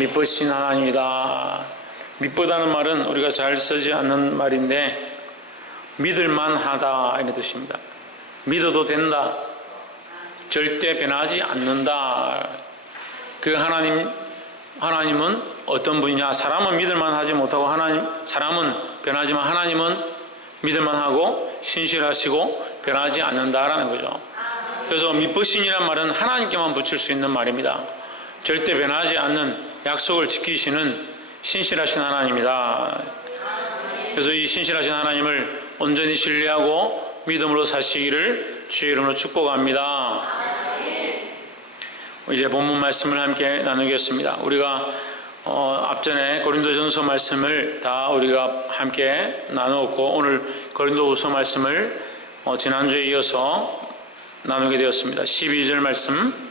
미쁘신 하나님이다. 미쁘다는 말은 우리가 잘 쓰지 않는 말인데 믿을만하다 이런 뜻입니다. 믿어도 된다. 절대 변하지 않는다. 그 하나님은 어떤 분이냐? 사람은 믿을만하지 못하고 사람은 변하지만 하나님은 믿을만하고 신실하시고 변하지 않는다라는 거죠. 그래서 미쁘신이란 말은 하나님께만 붙일 수 있는 말입니다. 절대 변하지 않는 약속을 지키시는 신실하신 하나님이다. 그래서 이 신실하신 하나님을 온전히 신뢰하고 믿음으로 사시기를 주의 이름으로 축복합니다. 이제 본문 말씀을 함께 나누겠습니다. 우리가 앞전에 고린도전서 말씀을 다 우리가 함께 나누었고 오늘 고린도후서 말씀을 지난주에 이어서 나누게 되었습니다. 12절 말씀,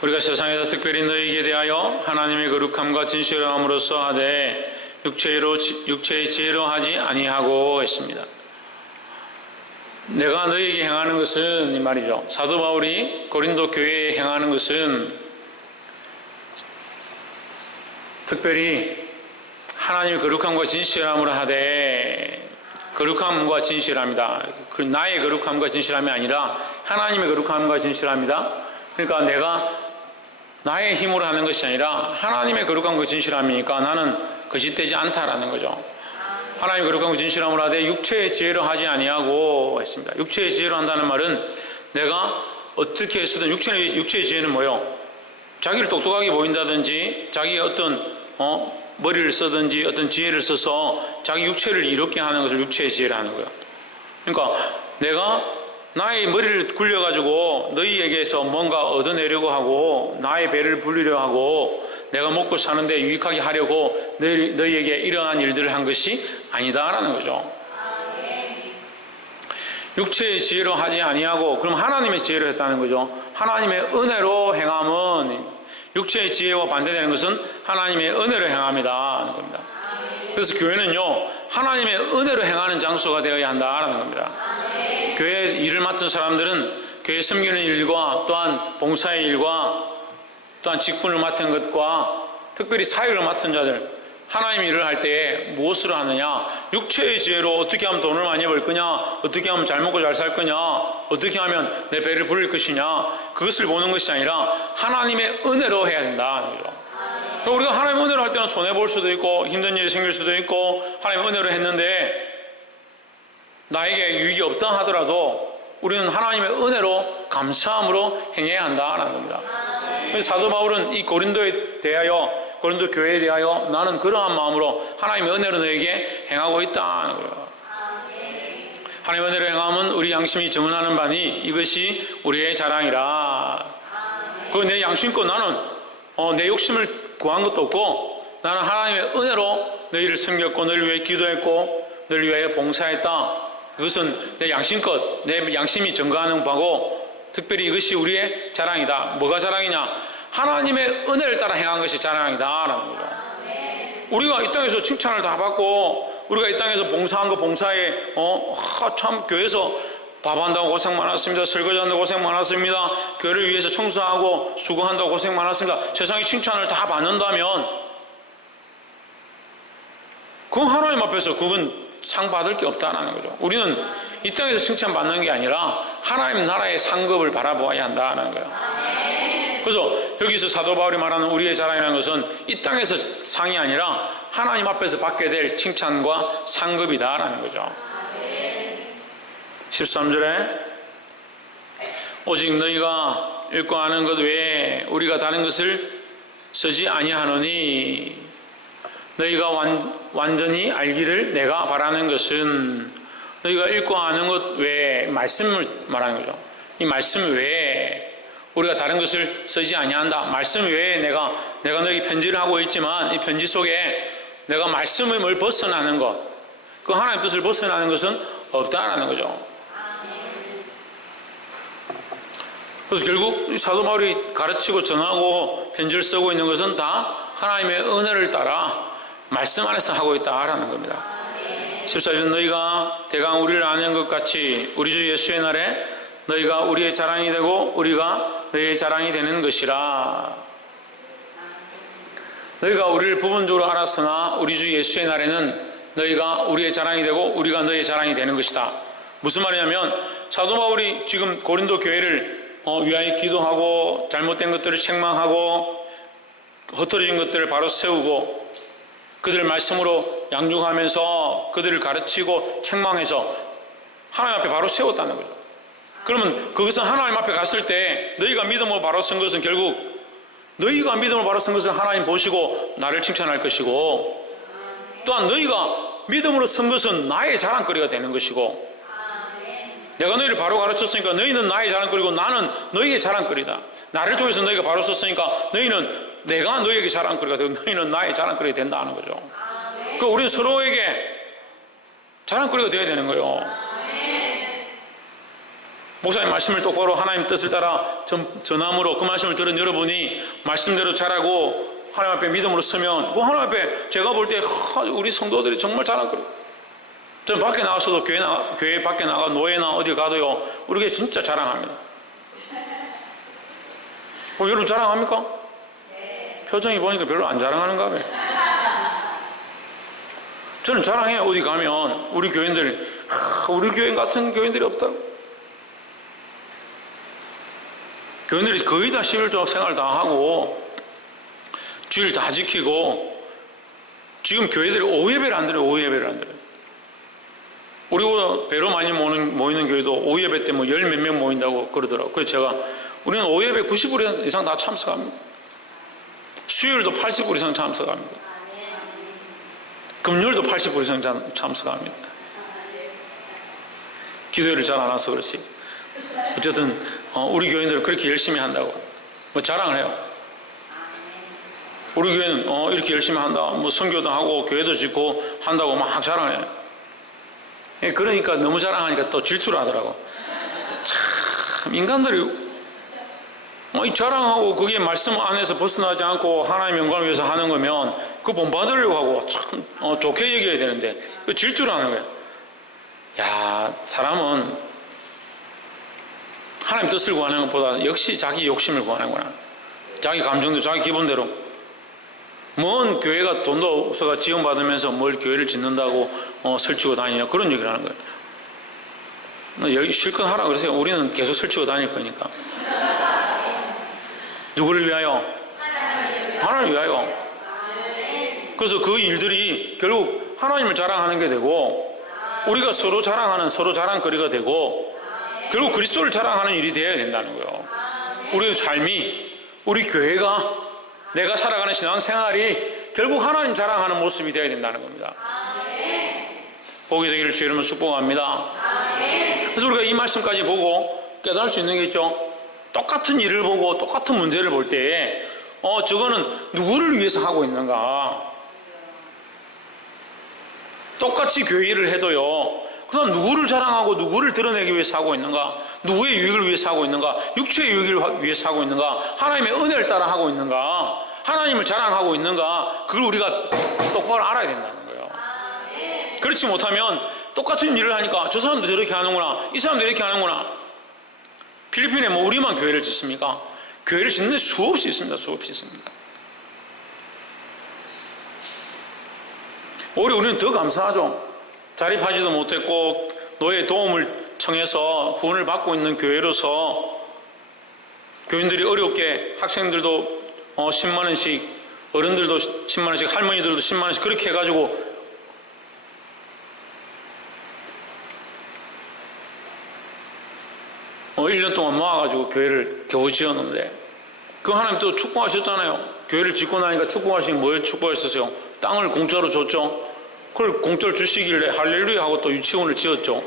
우리가 세상에서 특별히 너희에게 대하여 하나님의 거룩함과 진실함으로써 하되 육체의 지혜로 하지 아니하고 했습니다. 내가 너희에게 행하는 것은 이 말이죠. 사도 바울이 고린도 교회에 행하는 것은 특별히 하나님의 거룩함과 진실함으로 하되, 거룩함과 진실함이다. 나의 거룩함과 진실함이 아니라 하나님의 거룩함과 진실함이다. 그러니까 내가 나의 힘으로 하는 것이 아니라 하나님의 거룩함과 진실함이니까 나는 거짓되지 않다라는 거죠. 하나님의 거룩함과 진실함으로 하되 육체의 지혜로 하지 아니하고 했습니다. 육체의 지혜로 한다는 말은 내가 어떻게 했든 육체의 지혜는 뭐요? 자기를 똑똑하게 보인다든지 자기 어떤 머리를 쓰든지 어떤 지혜를 써서 자기 육체를 이롭게 하는 것을 육체의 지혜라는 거예요. 그러니까 내가 나의 머리를 굴려가지고 너희에게서 뭔가 얻어내려고 하고 나의 배를 불리려 하고 내가 먹고 사는데 유익하게 하려고 너희에게 이러한 일들을 한 것이 아니다라는 거죠. 육체의 지혜로 하지 아니하고, 그럼 하나님의 지혜로 했다는 거죠. 하나님의 은혜로 행함은, 육체의 지혜와 반대되는 것은 하나님의 은혜로 행함이다 하는 겁니다. 그래서 교회는요, 하나님의 은혜로 행하는 장소가 되어야 한다라는 겁니다. 교회 일을 맡은 사람들은 교회 섬기는 일과 또한 봉사의 일과 또한 직분을 맡은 것과 특별히 사역을 맡은 자들, 하나님 일을 할 때에 무엇을 하느냐? 육체의 지혜로 어떻게 하면 돈을 많이 벌 거냐? 어떻게 하면 잘 먹고 잘 살 거냐? 어떻게 하면 내 배를 불릴 것이냐? 그것을 보는 것이 아니라 하나님의 은혜로 해야 된다는 거죠. 우리가 하나님의 은혜로 할 때는 손해볼 수도 있고 힘든 일이 생길 수도 있고 하나님의 은혜로 했는데 나에게 유익이 없다 하더라도 우리는 하나님의 은혜로 감사함으로 행해야 한다는 겁니다. 그래서 사도 바울은 이 고린도 교회에 대하여 나는 그러한 마음으로 하나님의 은혜로 너에게 행하고 있다는 거예요. 하나님의 은혜로 행함은 우리 양심이 증언하는 바니 이것이 우리의 자랑이라. 그 내 양심껏 나는 내 욕심을 구한 것도 없고 나는 하나님의 은혜로 너희를 섬겼고 너희를 위해 기도했고 너희를 위해 봉사했다. 그것은 내 양심껏 내 양심이 증거하는 바고 특별히 이것이 우리의 자랑이다. 뭐가 자랑이냐? 하나님의 은혜를 따라 행한 것이 자랑이다라는 거죠. 우리가 이 땅에서 칭찬을 다 받고 우리가 이 땅에서 봉사한 거 봉사에 참 교회에서 밥한다고 고생 많았습니다. 설거지한다고 고생 많았습니다. 교회를 위해서 청소하고 수고한다고 고생 많았습니다. 세상이 칭찬을 다 받는다면 그건 하나님 앞에서 그건 상 받을 게 없다라는 거죠. 우리는 이 땅에서 칭찬받는 게 아니라 하나님 나라의 상급을 바라보아야 한다는 거예요. 그래서 여기서 사도 바울이 말하는 우리의 자랑이라는 것은 이 땅에서 상이 아니라 하나님 앞에서 받게 될 칭찬과 상급이다라는 거죠. 13절에 오직 너희가 읽고 아는 것 외에 우리가 다른 것을 쓰지 아니하노니 너희가 완전히 알기를 내가 바라는 것은 너희가 읽고 아는 것 외에 말씀을 말하는 거죠. 이 말씀 외에 우리가 다른 것을 쓰지 아니한다. 말씀 외에 내가 너희 편지를 하고 있지만 이 편지 속에 내가 말씀을 벗어나는 것, 그 하나님의 뜻을 벗어나는 것은 없다라는 거죠. 그래서 결국 사도 바울이 가르치고 전하고 편지를 쓰고 있는 것은 다 하나님의 은혜를 따라 말씀 안에서 하고 있다라는 겁니다. 14절 너희가 대강 우리를 아는 것 같이 우리 주 예수의 날에 너희가 우리의 자랑이 되고 우리가 너희의 자랑이 되는 것이라. 너희가 우리를 부분적으로 알았으나 우리 주 예수의 날에는 너희가 우리의 자랑이 되고 우리가 너희의 자랑이 되는 것이다. 무슨 말이냐면 사도 바울이 지금 고린도 교회를 위하여 기도하고 잘못된 것들을 책망하고 흩어진 것들을 바로 세우고 그들을 말씀으로 양육하면서 그들을 가르치고 책망해서 하나님 앞에 바로 세웠다는 거죠. 그러면 그것은 하나님 앞에 갔을 때 너희가 믿음으로 바로 선 것은 결국 너희가 믿음으로 바로 선 것을 하나님 보시고 나를 칭찬할 것이고 또한 너희가 믿음으로 선 것은 나의 자랑거리가 되는 것이고 내가 너희를 바로 가르쳤으니까 너희는 나의 자랑거리고 나는 너희의 자랑거리다. 나를 통해서 너희가 바로 섰으니까 너희는 내가 너희에게 자랑거리가 되고 너희는 나의 자랑거리가 된다는 거죠. 그러니까 우리는 서로에게 자랑거리가 되어야 되는 거예요. 목사님 말씀을 똑바로 하나님 뜻을 따라 전함으로 그 말씀을 들은 여러분이 말씀대로 잘하고 하나님 앞에 믿음으로 서면 그 하나님 앞에 제가 볼 때 우리 성도들이 정말 자랑거리. 저는 밖에 나가서도 교회 밖에 나가 노예나 어디 가도요 우리 교회 진짜 자랑합니다. 여러분 자랑합니까? 네. 표정이 보니까 별로 안 자랑하는가 봐요. 저는 자랑해요. 어디 가면 우리 교인들 우리 교회 같은 교인들이 없다고. 교인들이 거의 다 11조 생활 다 하고 주일 다 지키고 지금 교회들이 오예배를 안 드려요. 오예배를 안 드려요. 우리보다 배로 많이 모이는 교회도 오예배 때 뭐 열 몇 명 모인다고 그러더라고요. 그래서 제가 우리는 오예배 90% 이상 다 참석합니다. 수요일도 80% 이상 참석합니다. 금요일도 80% 이상 참석합니다. 기도회를 잘 안 와서 그렇지. 어쨌든 우리 교인들은 그렇게 열심히 한다고 뭐 자랑을 해요. 우리 교회는 이렇게 열심히 한다. 뭐 선교도 하고 교회도 짓고 한다고 막 자랑해요. 그러니까 너무 자랑하니까 또 질투를 하더라고. 참 인간들이 이 자랑하고 그게 말씀 안에서 벗어나지 않고 하나님의 영광을 위해서 하는 거면 그거 본받으려고 하고 참 좋게 여겨야 되는데 그 질투를 하는 거예요. 야, 사람은 하나님 뜻을 구하는 것보다 역시 자기 욕심을 구하는구나. 자기 감정도 자기 기본대로. 뭔 교회가 돈도 없어가 지원받으면서 뭘 교회를 짓는다고 설치고 다니냐 그런 얘기를 하는 거예요. 여기 실컷 하라 그러세요. 우리는 계속 설치고 다닐 거니까. 누구를 위하여? 하나님을 위하여. 그래서 그 일들이 결국 하나님을 자랑하는 게 되고 우리가 서로 자랑하는 서로 자랑거리가 되고 결국 그리스도를 자랑하는 일이 되어야 된다는 거예요. 우리의 삶이 우리 교회가 내가 살아가는 신앙생활이 결국 하나님 자랑하는 모습이 되어야 된다는 겁니다. 복이 되기를 주의 이름으로 축복합니다. 그래서 우리가 이 말씀까지 보고 깨달을 수 있는 게 있죠. 똑같은 일을 보고 똑같은 문제를 볼 때에 저거는 누구를 위해서 하고 있는가. 똑같이 교회 일을 해도요 그다음 누구를 자랑하고 누구를 드러내기 위해서 하고 있는가, 누구의 유익을 위해서 하고 있는가, 육체의 유익을 위해서 하고 있는가, 하나님의 은혜를 따라 하고 있는가, 하나님을 자랑하고 있는가, 그걸 우리가 똑바로 알아야 된다는 거예요. 그렇지 못하면 똑같은 일을 하니까 저 사람도 저렇게 하는구나, 이 사람도 이렇게 하는구나. 필리핀에 뭐 우리만 교회를 짓습니까? 교회를 짓는 데 수없이 있습니다. 수없이 있습니다. 오히려 우리는 더 감사하죠. 자립하지도 못했고 노예 도움을 청해서 후원을 받고 있는 교회로서 교인들이 어렵게 학생들도 10만 원씩, 어른들도 10만 원씩, 할머니들도 10만 원씩 그렇게 해가지고 어, 1년 동안 모아가지고 교회를 겨우 지었는데, 그 하나님 또 축복하셨잖아요. 교회를 짓고 나니까 축복하시니 뭘 축복하셨어요? 땅을 공짜로 줬죠. 그걸 공짜로 주시길래 할렐루야 하고 또 유치원을 지었죠.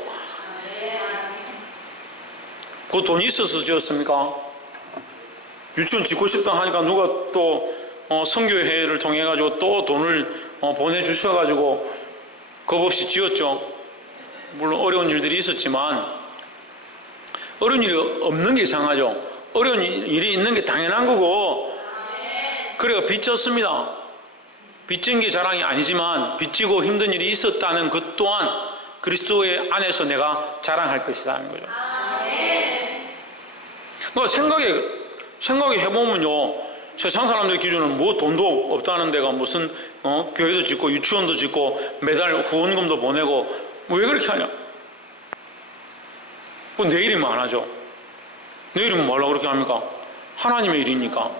그 돈이 있어서 지었습니까? 유치원 짓고 싶다 하니까 누가 또 선교회를 통해 가지고 또 돈을 보내주셔가지고 겁없이 지었죠. 물론 어려운 일들이 있었지만, 어려운 일이 없는 게 이상하죠. 어려운 일이 있는 게 당연한 거고, 그래가 빚졌습니다. 빚진 게 자랑이 아니지만 빚지고 힘든 일이 있었다는 것 또한 그리스도의 안에서 내가 자랑할 것이다 하는 거죠. 그러니까 생각해 보면요, 세상 사람들 기준은 뭐 돈도 없다는 데가 무슨 교회도 짓고 유치원도 짓고 매달 후원금도 보내고 뭐 왜 그렇게 하냐? 뭐 내 일이면 안 하죠. 내 일이면 뭐하려고 그렇게 합니까? 하나님의 일이니까.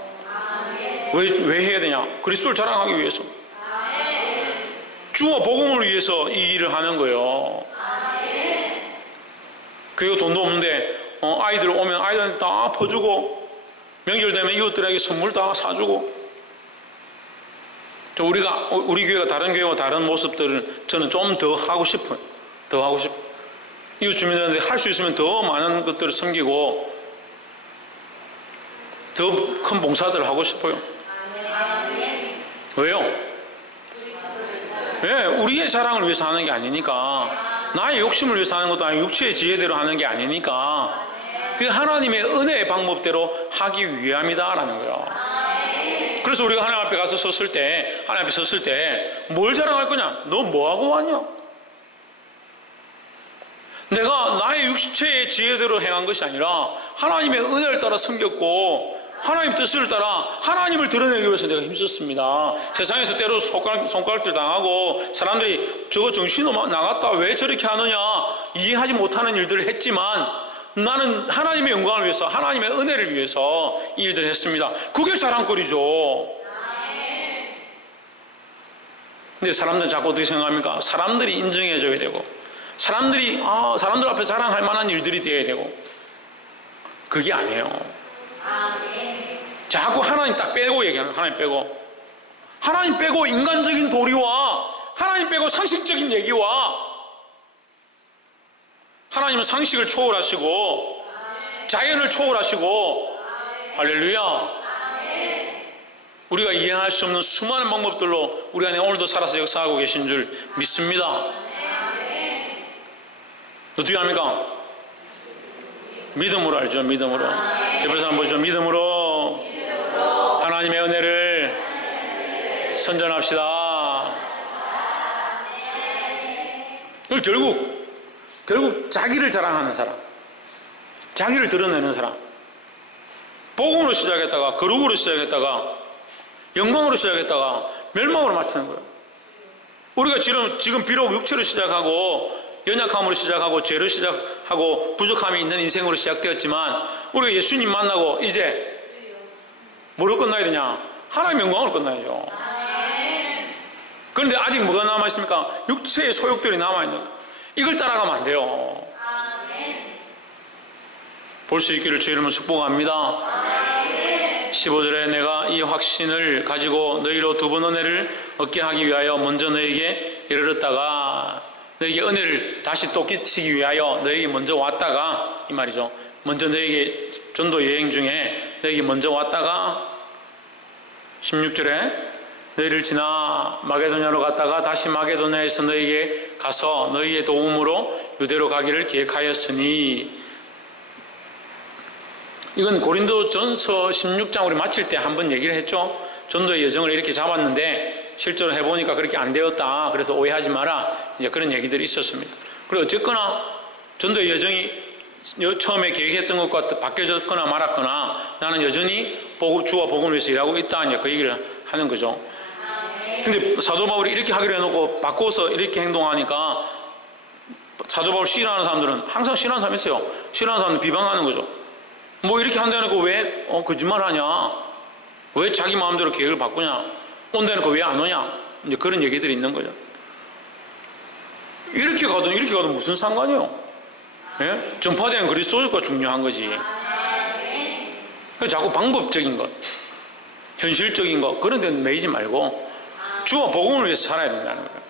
왜 해야 되냐? 그리스도를 자랑하기 위해서. 주와 복음을 위해서 이 일을 하는 거예요. 교회가 돈도 없는데 아이들 오면 아이들한테 다 퍼주고 명절 되면 이웃들에게 선물 다 사주고. 우리 교회가 다른 교회와 다른 모습들을 저는 좀 더 하고 싶어요. 더 하고 싶어요. 이웃 주민들한테 할 수 있으면 더 많은 것들을 섬기고 더 큰 봉사들을 하고 싶어요. 왜요? 왜? 우리의 자랑을 위해서 하는 게 아니니까. 나의 욕심을 위해서 하는 것도 아니고 육체의 지혜대로 하는 게 아니니까. 그 하나님의 은혜의 방법대로 하기 위함이다라는 거예요. 그래서 우리가 하나님 앞에 가서 섰을 때, 하나님 앞에 섰을 때 뭘 자랑할 거냐? 너 뭐하고 왔냐? 내가 나의 육체의 지혜대로 행한 것이 아니라 하나님의 은혜를 따라 섬겼고 하나님 뜻을 따라 하나님을 드러내기 위해서 내가 힘썼습니다. 세상에서 때로 손가락질 당하고 사람들이 저거 정신 나갔다 왜 저렇게 하느냐 이해하지 못하는 일들을 했지만 나는 하나님의 영광을 위해서 하나님의 은혜를 위해서 이 일들을 했습니다. 그게 자랑거리죠. 근데 사람들은 자꾸 어떻게 생각합니까? 사람들이 인정해줘야 되고 사람들 앞에 자랑할 만한 일들이 되어야 되고 그게 아니에요. 자꾸 하나님 딱 빼고 얘기하는 하나님 빼고 인간적인 도리와 하나님 빼고 상식적인 얘기와 하나님은 상식을 초월하시고 자연을 초월하시고 할렐루야. 우리가 이해할 수 없는 수많은 방법들로 우리 안에 오늘도 살아서 역사하고 계신 줄 믿습니다. 어떻게 합니까? 믿음으로 알죠. 믿음으로. 옆에 사람 보시죠. 믿음으로 하나님의 은혜를 선전합시다. 결국 자기를 자랑하는 사람, 자기를 드러내는 사람, 복음으로 시작했다가 거룩으로 시작했다가 영광으로 시작했다가 멸망으로 마치는 거예요. 우리가 지금 비록 육체로 시작하고 연약함으로 시작하고 죄로 시작하고 부족함이 있는 인생으로 시작되었지만 우리가 예수님 만나고 이제 뭐로 끝나야 되냐? 하나님의 영광으로 끝나야죠. 그런데 아직 뭐가 남아있습니까? 육체의 소욕들이 남아있는 거예요. 이걸 따라가면 안 돼요. 볼 수 있기를 주의 이름으로 축복합니다. 15절에 내가 이 확신을 가지고 너희로 두 번 은혜를 얻게 하기 위하여 먼저 너희에게 이르렀다가 너희에게 은혜를 다시 또 끼치기 위하여 너희에게 먼저 왔다가 이 말이죠. 먼저 너희에게 전도 여행 중에 너희에게 먼저 왔다가 16절에 너희를 지나 마게도냐로 갔다가 다시 마게도냐에서 너희에게 가서 너희의 도움으로 유대로 가기를 계획하였으니 이건 고린도전서 16장 우리 마칠 때 한번 얘기를 했죠. 전도의 여정을 이렇게 잡았는데 실제로 해보니까 그렇게 안 되었다. 그래서 오해하지 마라. 이제 그런 얘기들이 있었습니다. 그리고 어쨌거나 전도의 여정이 처음에 계획했던 것과 바뀌어졌거나 말았거나 나는 여전히 주와 복음을 위해서 일하고 있다. 이제 그 얘기를 하는 거죠. 근데 사도 바울이 이렇게 하기로 해놓고 바꿔서 이렇게 행동하니까 사도 바울 싫어하는 사람들은 항상 싫어하는 사람이 있어요. 싫어하는 사람은 비방하는 거죠. 뭐 이렇게 한다놓고 왜 거짓말 하냐? 왜 자기 마음대로 계획을 바꾸냐? 온다놓고 왜 안 오냐? 이제 그런 얘기들이 있는 거죠. 이렇게 가도 무슨 상관이요? 예? 전파되는 그리스도가 중요한 거지. 자꾸 방법적인 것, 현실적인 것 그런 데는 매이지 말고 주와 복음을 위해서 살아야 된다는 거예요.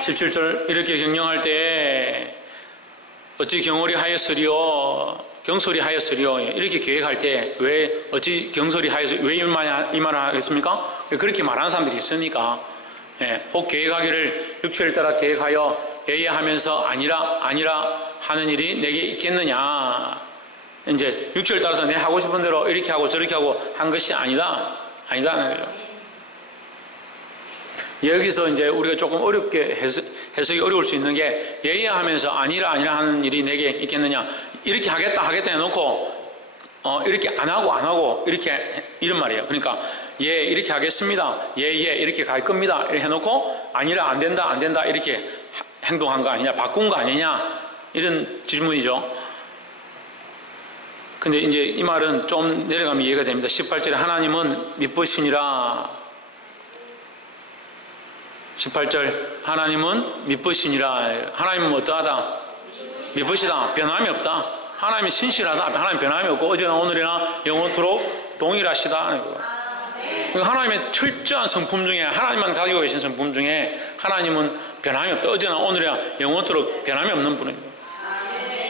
17절 이렇게 경영할 때 어찌 경홀히 하였으리요 경솔히 하였으리요 이렇게 계획할 때 왜 어찌 경솔히 하였으리요 왜 이 말을 하겠습니까? 그렇게 말하는 사람들이 있으니까 혹 계획하기를 육체를 따라 계획하여 예예하면서 아니라 하는 일이 내게 있겠느냐. 이제 육체를 따라서 내 하고 싶은 대로 이렇게 하고 저렇게 하고 한 것이 아니다는 거죠. 여기서 이제 우리가 조금 어렵게 해석이 어려울 수 있는 게 예예하면서 아니라 하는 일이 내게 있겠느냐. 이렇게 하겠다 해놓고 이렇게 안 하고 이렇게 이런 말이에요. 그러니까 예 이렇게 하겠습니다. 예 이렇게 갈 겁니다. 이렇게 해놓고 아니라 안 된다 이렇게 행동한 거 아니냐, 바꾼 거 아니냐, 이런 질문이죠. 근데 이제 이 말은 좀 내려가면 이해가 됩니다. 18절에 하나님은 미쁘시니라. 18절 하나님은 미쁘시니라. 하나님은 어떠하다? 미쁘시다. 변함이 없다. 하나님이 신실하다. 하나님 변함이 없고 어제나 오늘이나 영원토록 동일하시다. 하나님의 철저한 성품 중에, 하나님만 가지고 계신 성품 중에 하나님은 변함이 없다. 어제나 오늘이나 영원토록 변함이 없는 분입니다.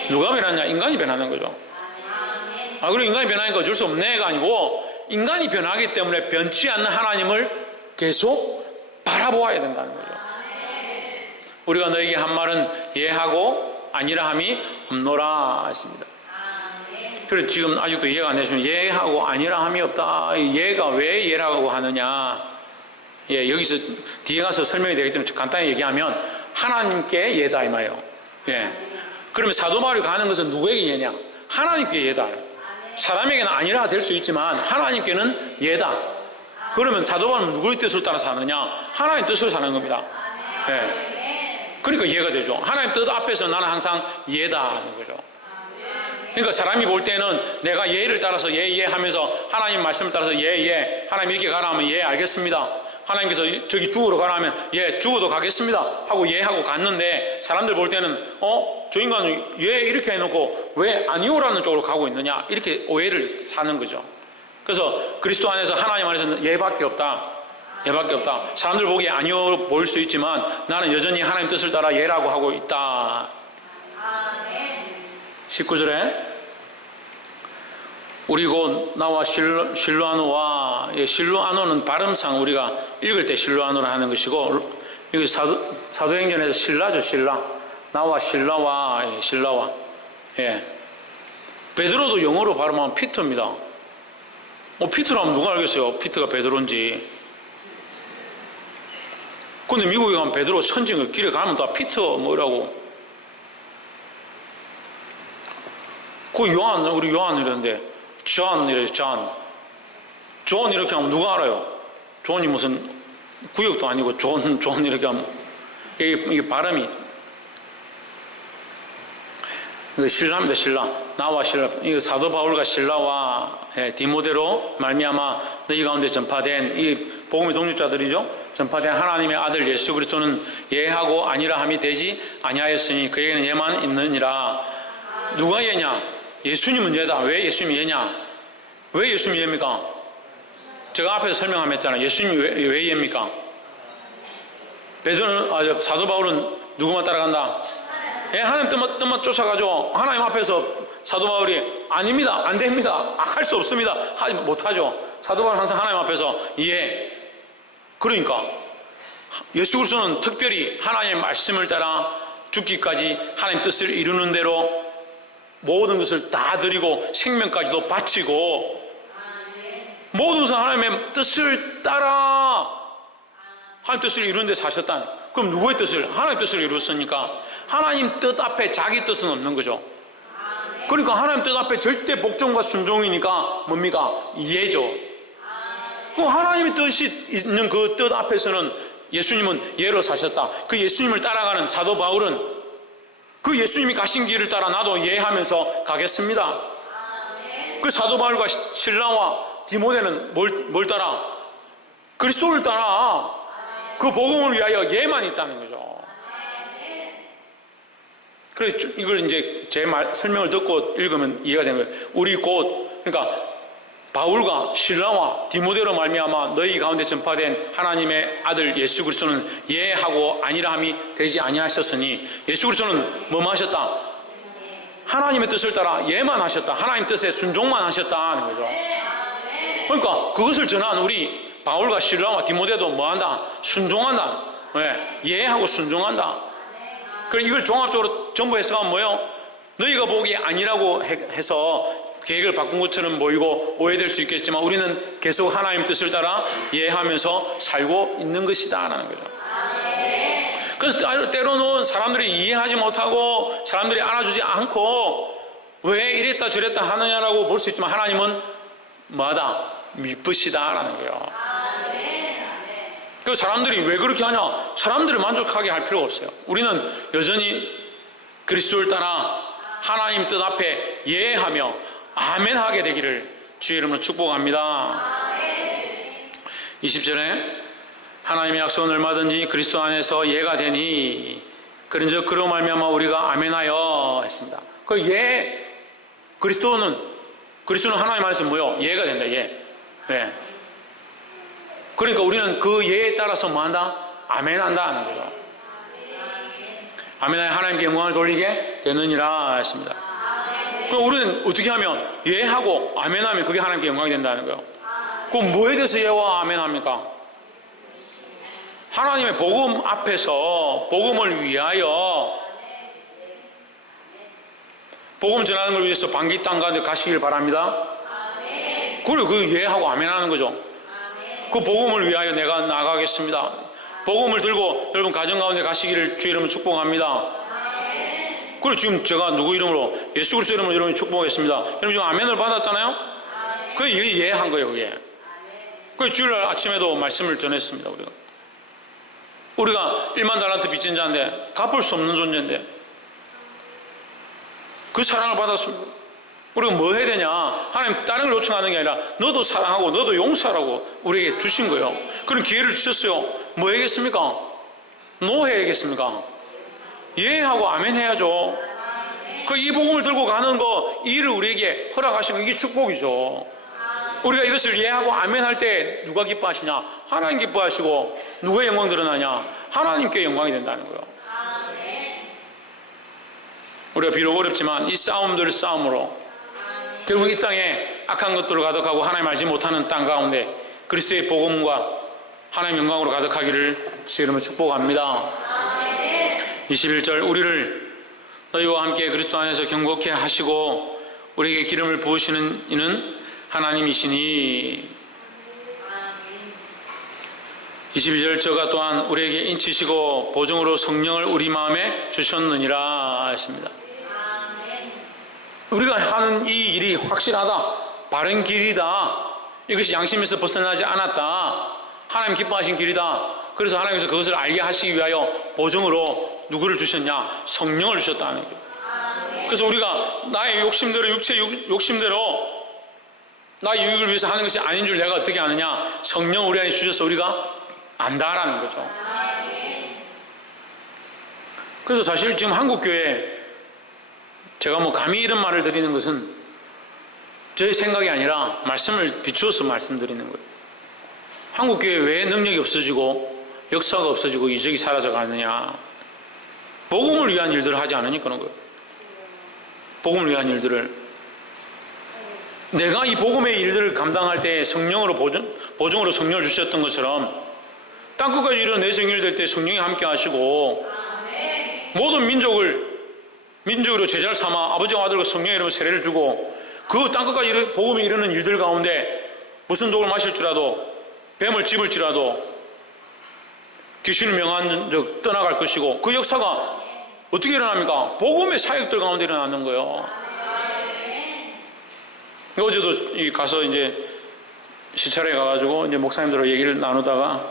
누가 변하냐? 인간이 변하는 거죠. 그리고 인간이 변하니까 어쩔 수 없는 애가 아니고, 인간이 변하기 때문에 변치 않는 하나님을 계속 바라보아야 된다는 거죠. 우리가 너에게 한 말은 예하고 아니라 함이 없노라 했습니다. 그래서 지금 아직도 이해가 안 되시면 예하고 아니라 함이 없다. 예가 왜 예라고 하느냐? 예, 여기서 뒤에 가서 설명이 되겠지만 간단히 얘기하면 하나님께 예다 이 말이에요. 예. 그러면 사도 바울이 가는 것은 누구에게 예냐? 하나님께 예다. 사람에게는 아니라 될 수 있지만 하나님께는 예다. 그러면 사도 바울은 누구의 뜻을 따라 사느냐? 하나님 뜻을 사는 겁니다. 예. 그러니까 예가 되죠. 하나님 뜻 앞에서 나는 항상 예다 하는 거죠. 그러니까 사람이 볼 때는 내가 예를 따라서 예 하면서 하나님 말씀을 따라서 예 하나님 이렇게 가라 하면 예 알겠습니다. 하나님께서 저기 죽으러 가라 하면 예 죽어도 가겠습니다 하고 예 하고 갔는데, 사람들 볼 때는 저 인간은 예 이렇게 해놓고 왜 아니오라는 쪽으로 가고 있느냐, 이렇게 오해를 사는 거죠. 그래서 그리스도 안에서 하나님 안에서는 예밖에 없다. 예밖에 없다. 사람들 보기에 아니오 보일 수 있지만 나는 여전히 하나님 뜻을 따라 예라고 하고 있다. 19절에 우리 곧 나와 실로아노와, 실로아노는 발음상 우리가 읽을 때 실로아노를 하는 것이고, 여기 사도행전에서 신라죠. 신라. 나와 신라와, 신라와. 예. 베드로도 영어로 발음하면 피터입니다. 피터라면 누가 알겠어요? 피터가 베드로인지. 근데 미국에 가면 베드로 천징을 길에 가면 다 피터 뭐라고. 요한, 우리 요한 이랬는데 존 이래요. 존 이렇게 하면 누가 알아요? 존이 무슨 구역도 아니고 존 이렇게 하면 이게 발음이 신라입니다. 신라. 나와 신라. 이거 사도 바울과 신라와 디모데로 말미암아 너희 가운데 전파된 이 복음의 동력자들이죠. 전파된 하나님의 아들 예수 그리스도는 예하고 아니라 함이 되지 아니하였으니 그에게는 예만 있느니라. 누가 예냐? 예수님은 예다. 왜 예수님이 예냐? 왜 예수님이 예입니까? 제가 앞에서 설명했잖아요. 예수님이 왜 예입니까? 베드로는, 사도 바울은 누구만 따라간다? 예, 하나님 뜻만 쫓아가죠. 하나님 앞에서 사도 바울이 아닙니다, 안 됩니다, 할 수 없습니다, 못하죠. 사도 바울은 항상 하나님 앞에서 예. 그러니까 예수 그리스도는 특별히 하나님의 말씀을 따라 죽기까지 하나님 뜻을 이루는 대로 모든 것을 다 드리고 생명까지도 바치고 모든 것을 하나님의 뜻을 따라 하나님 뜻을 이루는 데 사셨다. 그럼 누구의 뜻을? 하나님 뜻을 이루었으니까 하나님 뜻 앞에 자기 뜻은 없는 거죠. 그러니까 하나님 뜻 앞에 절대 복종과 순종이니까 뭡니까? 예죠. 그 하나님의 뜻이 있는 그 뜻 앞에서는 예수님은 예로 사셨다. 그 예수님을 따라가는 사도 바울은 그 예수님이 가신 길을 따라 나도 예하면서 가겠습니다. 그 사도 바울과 실라와 디모데는 뭘 따라? 그리스도를 따라 그 복음을 위하여 예만 있다는 거죠. 그래 이걸 이제 제 설명을 듣고 읽으면 이해가 되는 거예요. 우리 곧, 그러니까 바울과 실라와 디모데로 말미암아 너희 가운데 전파된 하나님의 아들 예수 그리스도는 예하고 아니라함이 되지 아니하셨으니, 예수 그리스도는 뭐만 하셨다? 하나님의 뜻을 따라 예만 하셨다. 하나님 뜻에 순종만 하셨다는 거죠. 그러니까 그것을 전한 우리 바울과 실라와 디모데도 뭐한다? 순종한다. 왜? 예하고 순종한다. 그럼 이걸 종합적으로 전부 해석하면 뭐예요? 너희가 보기에 아니라고 해서 계획을 바꾼 것처럼 보이고 오해될 수 있겠지만 우리는 계속 하나님 뜻을 따라 예하면서 살고 있는 것이다 라는 거죠. 그래서 때로는 사람들이 이해하지 못하고 사람들이 알아주지 않고 왜 이랬다 저랬다 하느냐라고 볼 수 있지만 하나님은 뭐하다? 미쁘시다라는 거예요. 그 사람들이 왜 그렇게 하냐? 사람들을 만족하게 할 필요가 없어요. 우리는 여전히 그리스도를 따라 하나님 뜻 앞에 예하며 아멘하게 되기를 주의 이름으로 축복합니다. 20절에 하나님의 약속은 얼마든지 그리스도 안에서 예가 되니 그런즉 그로 말미암아 우리가 아멘하여 했습니다. 그 예, 그리스도는 하나님 안에서 뭐요? 예가 된다. 예. 예. 그러니까 우리는 그 예에 따라서 뭐한다? 아멘한다 하는 거죠. 아멘하여 하나님께 영광을 돌리게 되느니라 했습니다. 그럼 우리는 어떻게 하면 예하고 아멘하면 그게 하나님께 영광이 된다는 거예요. 그럼 뭐에 대해서 예와 아멘합니까? 하나님의 복음 앞에서 복음을 위하여 복음 전하는 걸 위해서 방귀 땅 가운데 가시길 바랍니다. 그리고 그 예하고 아멘하는 거죠. 그 복음을 위하여 내가 나가겠습니다. 복음을 들고 여러분 가정 가운데 가시기를 주의 이름으로 축복합니다. 그리고 지금 제가 누구 이름으로 예수 그리스도 이름으로 여러분이 축복하겠습니다. 여러분 지금 아멘을 받았잖아요. 그게 예한 거예요. 그게. 그 주일 아침에도 말씀을 전했습니다. 우리가 1만 달란트 빚진 자인데 갚을 수 없는 존재인데 그 사랑을 받았습니다. 우리가 뭐 해야 되냐? 하나님 다른 걸 요청하는 게 아니라 너도 사랑하고 너도 용서하라고 우리에게 주신 거예요. 그런 기회를 주셨어요. 뭐 해야겠습니까? 노 해야겠습니까? 예하고 아멘 해야죠. 그 이 복음을 들고 가는 거, 이 일을 우리에게 허락하신 거, 이게 축복이죠. 우리가 이것을 예하고 아멘 할 때 누가 기뻐하시냐? 하나님 기뻐하시고 누구의 영광 드러나냐? 하나님께 영광이 된다는 거예요. 우리가 비록 어렵지만 이 싸움들 싸움으로 결국 이 땅에 악한 것들을 가득하고 하나님 알지 못하는 땅 가운데 그리스도의 복음과 하나님 영광으로 가득하기를 주의 이름으로 축복합니다. 21절 우리를 너희와 함께 그리스도 안에서 경고케 하시고 우리에게 기름을 부으시는 이는 하나님이시니 22절 저가 또한 우리에게 인치시고 보증으로 성령을 우리 마음에 주셨느니라 했습니다. 우리가 하는 이 일이 확실하다, 바른 길이다, 이것이 양심에서 벗어나지 않았다, 하나님 기뻐하신 길이다. 그래서 하나님께서 그것을 알게 하시기 위하여 보증으로 누구를 주셨냐? 성령을 주셨다는 거예요. 그래서 우리가 나의 욕심대로, 육체 욕심대로 나의 유익을 위해서 하는 것이 아닌 줄 내가 어떻게 아느냐? 성령 우리 안에 주셔서 우리가 안다라는 거죠. 그래서 사실 지금 한국교회 제가 뭐 감히 이런 말을 드리는 것은 저의 생각이 아니라 말씀을 비추어서 말씀드리는 거예요. 한국교회 왜 능력이 없어지고 역사가 없어지고 이적이 사라져 가느냐? 복음을 위한 일들을 하지 않으니까 그런 거예요. 복음을 위한 일들을 내가 이 복음의 일들을 감당할 때 성령으로 보증으로 성령을 주셨던 것처럼 땅끝까지 이런 내 정일될 때 성령이 함께 하시고 모든 민족으로 제자를 삼아 아버지와 아들과 성령의 이름으로 세례를 주고 그 땅끝까지 복음이 이루는 일들 가운데 무슨 독을 마실지라도 뱀을 찝을지라도 귀신을 명한 적 떠나갈 것이고 그 역사가 어떻게 일어납니까? 복음의 사역들 가운데 일어나는 거예요. 어제도 가서 이제 시찰에 가가지고 이제 목사님들하고 얘기를 나누다가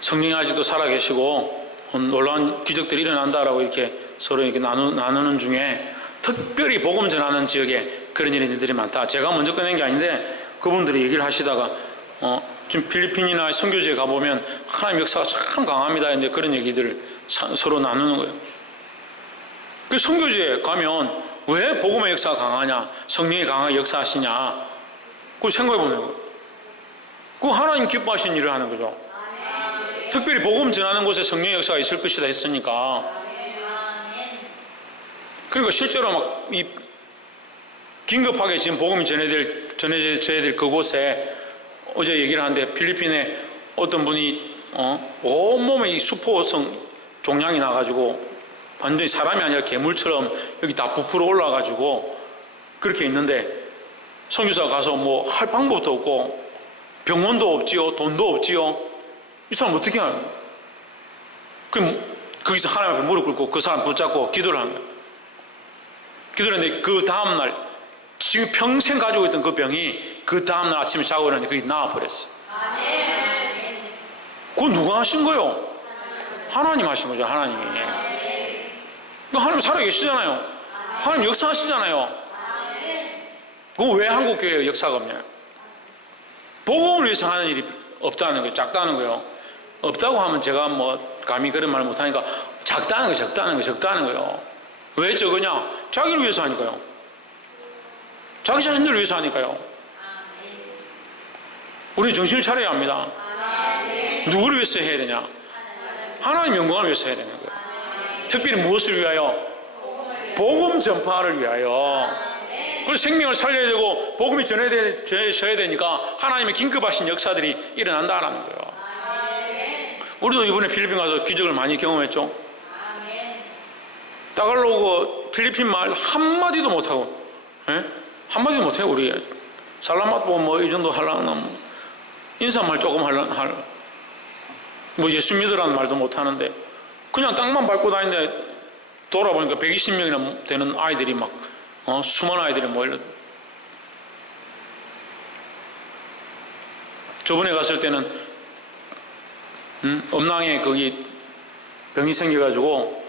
성령이 아직도 살아계시고 놀라운 기적들이 일어난다라고 이렇게 서로 이렇게 나누는 중에 특별히 복음 전하는 지역에 그런 일들이 많다. 제가 먼저 꺼낸 게 아닌데 그분들이 얘기를 하시다가 지금 필리핀이나 선교지에 가보면 하나님 역사가 참 강합니다. 이제 그런 얘기들을 서로 나누는 거예요. 그 선교지에 가면 왜 복음의 역사가 강하냐? 성령이 강하게 역사하시냐? 그걸 생각해 보는 거예요. 그 하나님 기뻐하시는 일을 하는 거죠. 특별히 복음 전하는 곳에 성령의 역사가 있을 것이다 했으니까. 그러니까 실제로 막 긴급하게 지금 복음이 전해져야 될 그곳에 어제 얘기를 하는데 필리핀에 어떤 분이 온몸에 이 수포성 종양이 나가지고 완전히 사람이 아니라 괴물처럼 여기 다 부풀어 올라가지고 그렇게 있는데 선교사가 가서 뭐 할 방법도 없고 병원도 없지요, 돈도 없지요. 이 사람 어떻게 하냐? 그럼 거기서 하나님 앞에 무릎 꿇고 그 사람 붙잡고 기도를 하는 거예요. 기도를 했는데 그 다음날 지금 평생 가지고 있던 그 병이 그 다음날 아침에 자고 일어났는데 그게 나아버렸어요. 그건 누가 하신 거예요? 하나님 하신 거죠. 하나님이. 하나님 살아계시잖아요. 하나님 역사하시잖아요. 그거 왜 한국 교회에 역사가 없냐? 복음을 위해서 하는 일이 없다는 거예요. 작다는 거예요. 없다고 하면 제가 뭐 감히 그런 말을 못하니까 작다는 거예요. 적다는 거예요. 왜 적으냐? 자기를 위해서 하니까요. 자기 자신들을 위해서 하니까요. 우리 정신을 차려야 합니다. 누구를 위해서 해야 되냐? 하나님 영광을 위해서 해야 되는 거예요. 특별히 무엇을 위하여? 복음 전파를 위하여. 그래서 생명을 살려야 되고 복음이 전해져야 되니까 하나님의 긴급하신 역사들이 일어난다라는 거예요. 우리도 이번에 필리핀 가서 기적을 많이 경험했죠. 따갈로그 필리핀 말 한마디도 못하고, 한마디도 못해요. 우리 살라맛 뭐 이 정도 하려나 인사말 조금 뭐 예수 믿으라는 말도 못하는데 그냥 땅만 밟고 다니는데 돌아보니까 120명이나 되는 아이들이 막 수많은 아이들이 모여. 저번에 갔을 때는 엄낭에 거기 병이 생겨가지고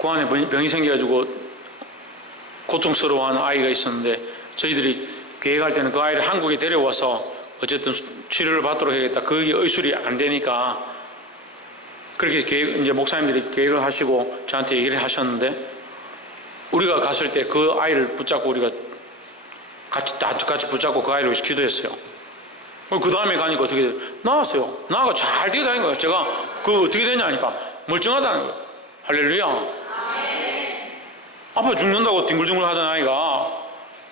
그 안에 병이 생겨가지고 고통스러워하는 아이가 있었는데 저희들이 계획할 때는 그 아이를 한국에 데려와서 어쨌든 치료를 받도록 해야겠다. 그게 의술이 안 되니까 그렇게 이제 목사님들이 계획을 하시고 저한테 얘기를 하셨는데 우리가 갔을 때 그 아이를 붙잡고 우리가 같이 붙잡고 그 아이를 위해서 기도했어요. 그 다음에 가니까 어떻게 나왔어요. 나가 잘 뛰어다닌 거예요. 제가 그 어떻게 되냐니까 멀쩡하다는 거예요. 할렐루야. 아파 죽는다고 뒹굴뒹굴 하던 아이가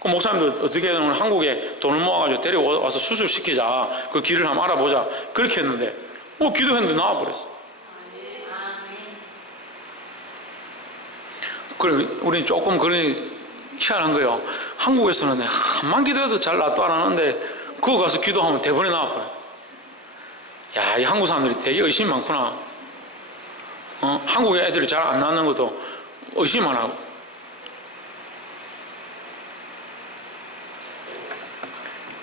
그 목사님도 어떻게 해야 되면 한국에 돈을 모아가지고 데려와서 수술시키자. 그 길을 한번 알아보자. 그렇게 했는데 기도했는데 나와버렸어. 그래, 우리는 조금 그런 희한한 거예요. 한국에서는 한만 기도해도 잘 낫도 안 하는데 그거 가서 기도하면 대번에 나와버려요. 야, 이 한국 사람들이 되게 의심이 많구나. 한국에 애들이 잘 안 낳는 것도 의심 안 하고.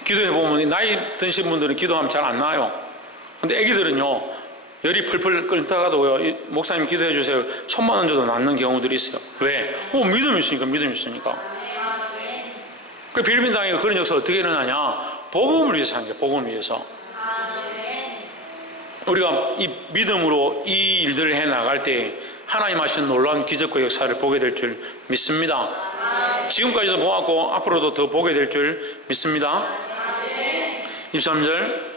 기도해보면 나이 드신 분들은 기도하면 잘 안 나와요. 근데 애기들은요 열이 펄펄 끓다가도요 목사님 기도해 주세요 손만 얹어도 낫는 경우들이 있어요. 왜? 믿음이 있으니까. 그 필리핀 땅에 그런 역사가 어떻게 일어나냐? 복음을 위해서 하는 거예요. 복음을 위해서. 우리가 이 믿음으로 이 일들을 해 나갈 때 하나님 하시는 놀라운 기적과 역사를 보게 될 줄 믿습니다. 지금까지도 보았고 앞으로도 더 보게 될 줄 믿습니다. 23절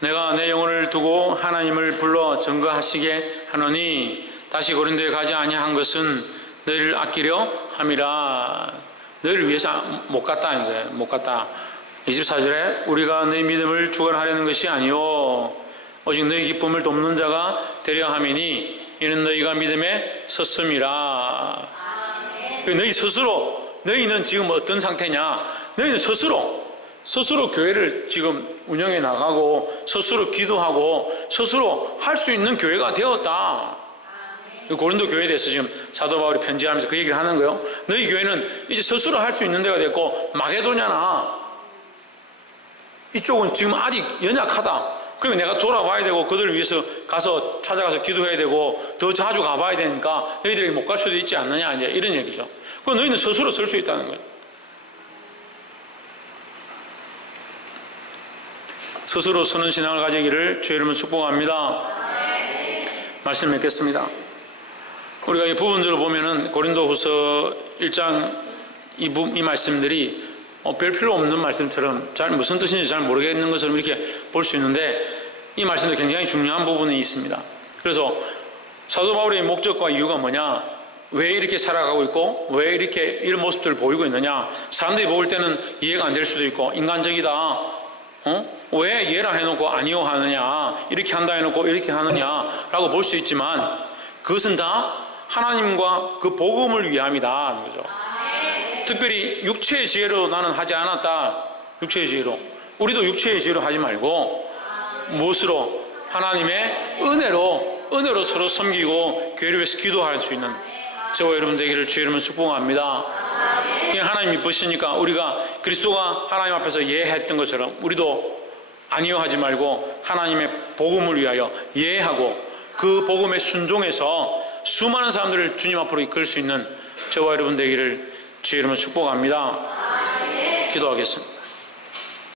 내가 내 영혼을 두고 하나님을 불러 증거하시게 하노니 다시 고린도에 가지 아니한 것은 너희를 아끼려 함이라. 너희를 위해서 못 갔다 하는 거예요. 못 갔다. 24절에 우리가 너희 믿음을 주관하려는 것이 아니요 오직 너희 기쁨을 돕는 자가 되려 함이니 이는 너희가 믿음에 섰음이라. 너희 스스로 너희는 지금 어떤 상태냐? 너희는 스스로 교회를 지금 운영해 나가고 스스로 기도하고 스스로 할 수 있는 교회가 되었다. 고린도 교회에 대해서 지금 사도 바울이 편지하면서 그 얘기를 하는 거예요. 너희 교회는 이제 스스로 할 수 있는 데가 됐고 마게도냐나 이쪽은 지금 아직 연약하다. 그러면 내가 돌아와야 되고 그들을 위해서 찾아가서 기도해야 되고 더 자주 가봐야 되니까 너희들이 못 갈 수도 있지 않느냐 이제 이런 얘기죠. 그럼 너희는 스스로 설 수 있다는 거예요. 스스로 서는 신앙을 가지기를 주의 이름으로 축복합니다. 말씀 맺겠습니다. 우리가 이 부분들을 보면은 고린도후서 1장 이 말씀들이 별 필요 없는 말씀처럼 잘 무슨 뜻인지 잘 모르겠는 것처럼 이렇게 볼 수 있는데 이 말씀도 굉장히 중요한 부분이 있습니다. 그래서 사도 바울의 목적과 이유가 뭐냐? 왜 이렇게 살아가고 있고 왜 이렇게 이런 모습들을 보이고 있느냐? 사람들이 볼 때는 이해가 안 될 수도 있고 인간적이다. 왜 얘라 해놓고 아니요 하느냐? 이렇게 한다 해놓고 이렇게 하느냐라고 볼 수 있지만 그것은 다 하나님과 그 복음을 위함이다 하는 거죠. 특별히 육체의 지혜로 나는 하지 않았다. 육체의 지혜로. 우리도 육체의 지혜로 하지 말고 무엇으로? 하나님의 은혜로 서로 섬기고 교회를 위해서 기도할 수 있는 저와 여러분 되기를 주의 이름으로 축복합니다. 하나님 이쁘시니까 우리가 그리스도가 하나님 앞에서 예했던 것처럼 우리도 아니요 하지 말고 하나님의 복음을 위하여 예하고 그 복음에 순종해서 수많은 사람들을 주님 앞으로 이끌 수 있는 저와 여러분 되기를 주의 이름으로 축복합니다. 기도하겠습니다.